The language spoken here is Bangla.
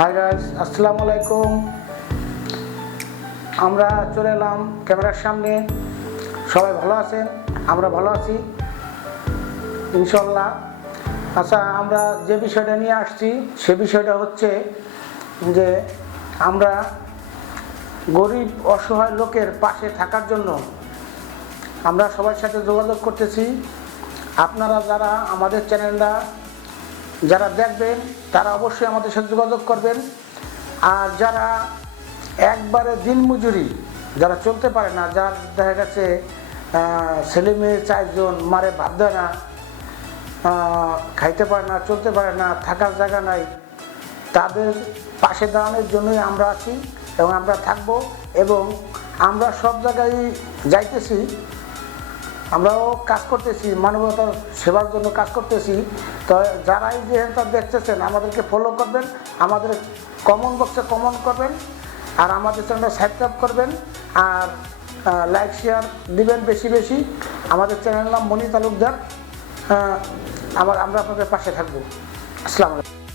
হাই গাইস, আসসালামু আলাইকুম। আমরা চলে এলাম ক্যামেরার সামনে। সবাই ভালো আছেন? আমরা ভালো আছি ইনশাল্লাহ। আচ্ছা, আমরা যে বিষয়টা নিয়ে আসছি সে বিষয়টা হচ্ছে যে আমরা গরিব অসহায় লোকের পাশে থাকার জন্য আমরা সবার সাথে যোগাযোগ করতেছি। আপনারা যারা আমাদের চ্যানেলটা যারা দেখবেন তারা অবশ্যই আমাদের সাথে যোগাযোগ করবেন। আর যারা একবারে দিনমজুরি, যারা চলতে পারে না, যার দেখা গেছে ছেলে মেয়ে 4 জন, মারে ভাত দেয় না, খাইতে পারে না, চলতে পারে না, থাকার জায়গা নাই, তাদের পাশে দাঁড়ানোর জন্যই আমরা আছি এবং আমরা থাকবো। এবং আমরা সব জায়গায় যাইতেছি, আমরাও কাজ করতেছি, মানবতার সেবার জন্য কাজ করতেছি। তো যারাই যেহেতু দেখতেছেন আমাদেরকে ফলো করবেন, আমাদের কমেন্ট বক্সে কমেন্ট করবেন, আর আমাদের চ্যানেলটা সাবস্ক্রাইব করবেন, আর লাইক শেয়ার দিবেন বেশি বেশি। আমাদের চ্যানেলের নাম মনি তালুকদার। আমরা আপনাদের পাশে থাকবো। আসসালামু আলাইকুম।